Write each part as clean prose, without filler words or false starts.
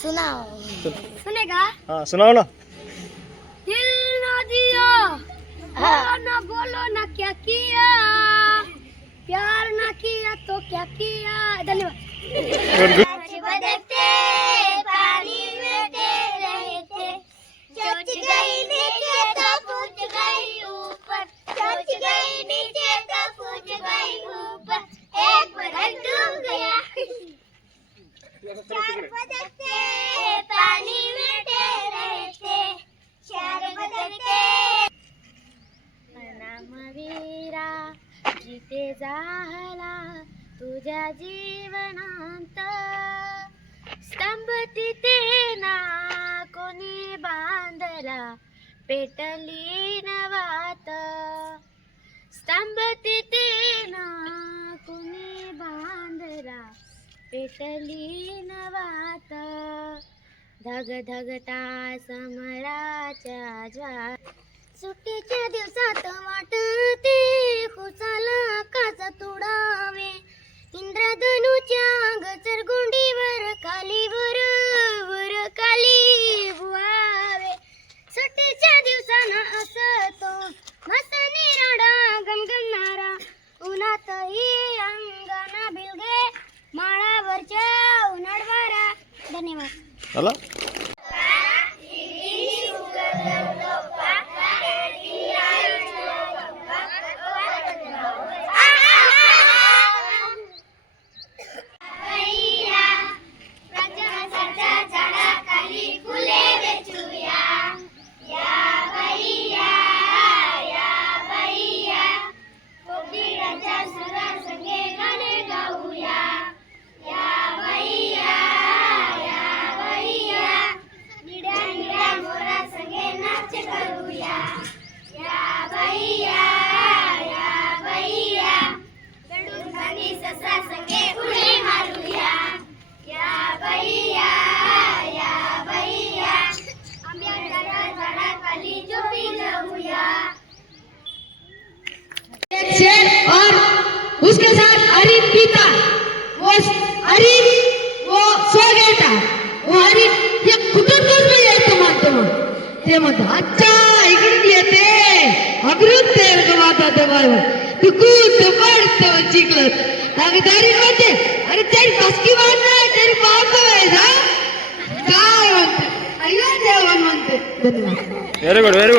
सुनाओ सुनेगा। हाँ सुनाओ ना। दिल ना दिया बोलो ना क्या किया, प्यार ना किया तो क्या किया। धन्यवाद। बदलते पानी में रहे थे, सोच गई नीचे तो पूछ गई ऊपर, सोच गई नीचे तो पूछ गई ऊपर, एक बदल डूब गया। चार बदलते पानी में रहे थे, चार बदलते नामवीरा जिथे जाहला तुझ्या जीवनांत, स्तंभ तिथे ना कोणी बांधला पेटली नवात, स्तंभ तिथे ना कोणी बांधला पेटली नवात, धग धगता समराच्या ज्वाळा, सुट्टीच्या दिवसात वाटते खुसाला काचा तुडावे, इंद्रधनुच्या गचर गुंडीवर खालीवर वर खाली बुवावे, सुट्टीच्या दिवसाना असतो मस्त निराडा गमगमणारा, उन्हातही अंगाना बिलगे माळावरच्या उन्हाळवारा। धन्यवाद। चला और उसके साथ हरिण पीता, वो हरिण वो सो गया था, वो हरिण ये कुटुंबच में येतो म्हणतो ते म्हणतो अच्छा इकडे येते अगृत तेल गवाता ते बाय तू कूद पडतो चिकलत नागदारी म्हणते अरे तेरी कसकी बात नाही तेरी बाप आहे ना काय म्हणते अय्यो देवा म्हणते। धन्यवाद। Very good very good.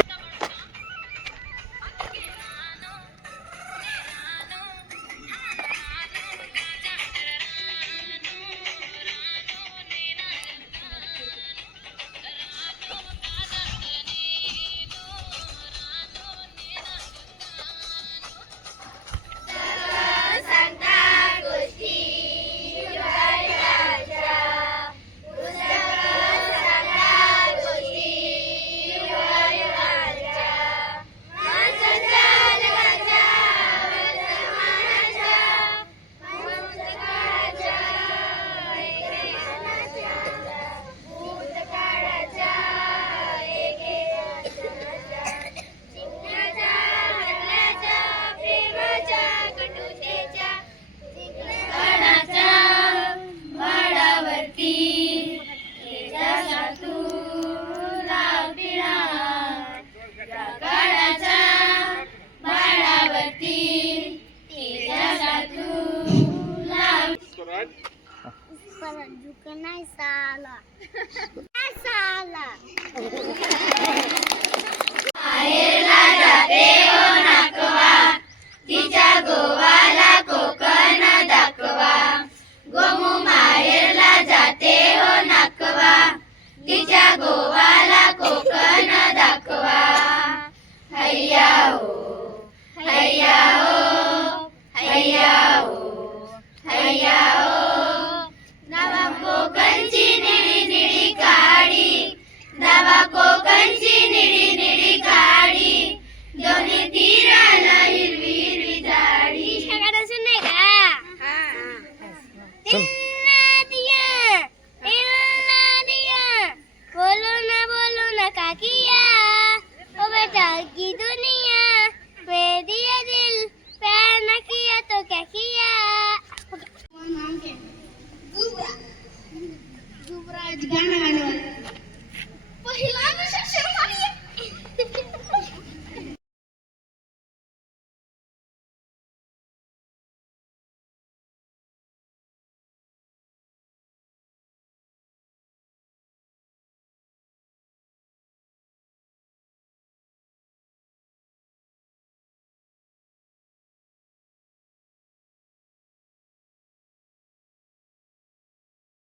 नहीं साला साला माहेरला जाते हो नाकवा, तिच्या गोवाला कोकण दाखवा, गोमू माहेरला जाते हो नाकवा, तिच्या गोवाला कोकण दाखवा, हैया हो हैया हो हैया हो हैया हो, नवा कोकणची निळी निळी का गाणं गाणे